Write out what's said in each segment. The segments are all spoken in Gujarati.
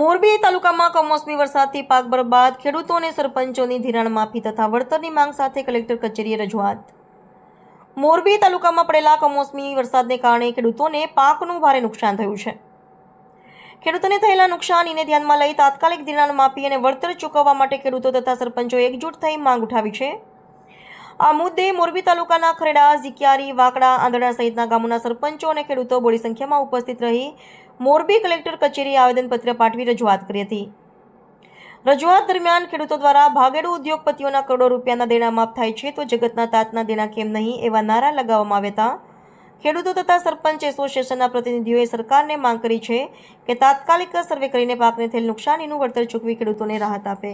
મોરબી તાલુકામાં કમોસમી વરસાદથી પાક બરબાદ, ખેડૂતો અને સરપંચોની ધિરાણ માફી તથા વળતરની માંગ સાથે કલેક્ટર કચેરીએ રજૂઆત. મોરબી તાલુકામાં પડેલા કમોસમી વરસાદને કારણે ખેડૂતોને પાકનું ભારે નુકસાન થયું છે. ખેડૂતોને થયેલા નુકસાનીને ધ્યાનમાં લઈ તાત્કાલિક ધિરાણ માફી અને વળતર ચૂકવવા માટે ખેડૂતો તથા સરપંચોએ એકજૂટ થઈ માંગ ઉઠાવી છે. આ મુદ્દે મોરબી તાલુકાના ખરેડા, ઝીકિયારી, વાકડા, આંધળા સહિતના ગામોના સરપંચો અને ખેડૂતો બોડી સંખ્યામાં ઉપસ્થિત રહી મોરબી કલેક્ટર કચેરીએ આવેદનપત્ર પાઠવી રજૂઆત કરી હતી. રજૂઆત દરમિયાન ખેડૂતો દ્વારા ભાગેડુ ઉદ્યોગપતિઓના કરોડો રૂપિયાના દેણા માફ થાય છે તો જગતના તાતના દેણા કેમ નહીં એવા નારા લગાવવામાં આવ્યા હતા. ખેડૂતો તથા સરપંચ એસોસિએશનના પ્રતિનિધિઓએ સરકારને માંગ કરી છે કે તાત્કાલિક સર્વે કરીને પાકને થયેલ નુકસાનીનું વળતર ચૂકવી ખેડૂતોને રાહત આપે.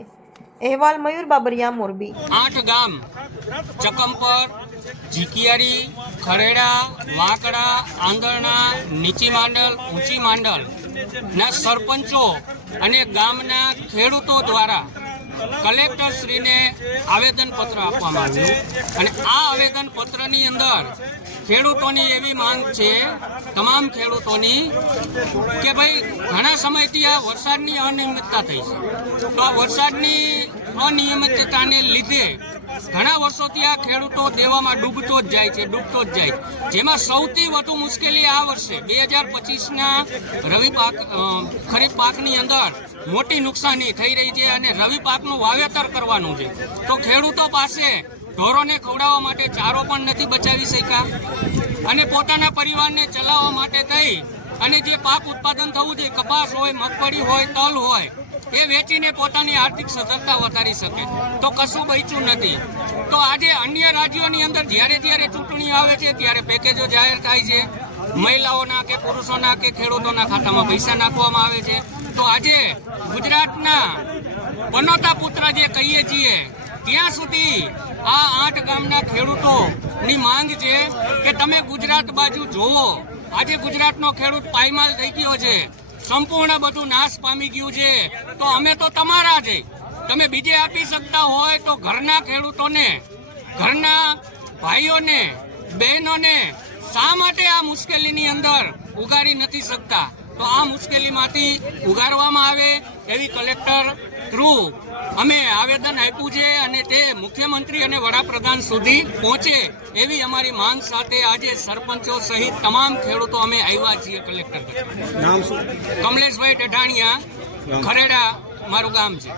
અહેવાલ મયુર બાબરિયા, મોરબી. 8 ગામ ચકમપર, ઝીકિયારી, ખરેડા, વાકડા, આંધળા, નીચી માંડલ, ઊંચી માંડલ ના સરપંચો અને ગામના ખેડૂતો દ્વારા કલેક્ટરશ્રીને આવેદનપત્ર આપવામાં આવ્યું અને આ આવેદનપત્રની અંદર ખેડૂતોની એવી માંગ છે, તમામ ખેડૂતોની, કે ભાઈ ઘણા સમયથી આ વરસાદની અનિયમિતતા થઈ છે. તો આ વરસાદની અનિયમિતતાને લીધે ઘણા વર્ષોથી આ ખેડૂતો દેવામાં ડૂબતો જ જાય છે. જેમાં સૌથી વધુ મુશ્કેલી આ વર્ષે 2025ના ખરીફ પાકની અંદર મોટી નુકસાની થઈ રહી છે અને રવિ પાકનું વાવેતર કરવાનું છે. તો ખેડૂતો પાસે ઢોરોને ખવડાવવા માટે ચારો પણ નથી બચાવી શક્યા અને પોતાના પરિવારને ચલાવવા માટે થઈ અને જે પાક ઉત્પાદન થવું છે, કપાસ હોય, મગફળી હોય, તલ હોય, એ વેચીને પોતાની આર્થિક સદ્ધરતા વધારી શકે. તો કશું બચ્યું નથી. તો આજે અન્ય રાજ્યોની અંદર જ્યારે ચૂંટણી આવે છે ત્યારે પેકેજો જાહેર થાય છે. મહિલાઓના કે પુરુષોના કે ખેડૂતોના ખાતામાં પૈસા નાખવામાં આવે છે. તો આજે ગુજરાતના બનોતા પુત્ર જે કહીએ છીએ ત્યાં સુધી આ 8 ગામના ખેડૂતોની માંગ છે કે તમે ગુજરાત બાજુ જોવો. આજે ગુજરાતનો ખેડૂત પાયમાલ થઈ ગયો છે, સંપૂર્ણ બધું નાશ પામી ગયું છે. તો અમે તો તમારા છે. તમે બીજે આપી શકતા હોય તો ઘરના ખેડૂતોને, ઘરના ભાઈઓને, બહેનોને શા માટે આ મુશ્કેલીની અંદર ઉગારી નથી શકતા? તો આ મુશ્કેલીમાંથી ઉગારવામાં આવે એવી કલેક્ટર થ્રુ અમે આવેદન આપ્યું છે અને તે મુખ્યમંત્રી અને વડાપ્રધાન સુધી પહોંચે એવી અમારી માંગ સાથે આજે સરપંચો સહિત તમામ ખેડૂતો અમે આવ્યા છીએ કલેક્ટર. નામ શું? કમલેશભાઈ ટેઢાણીયા, ખરેડા મારું ગામ છે.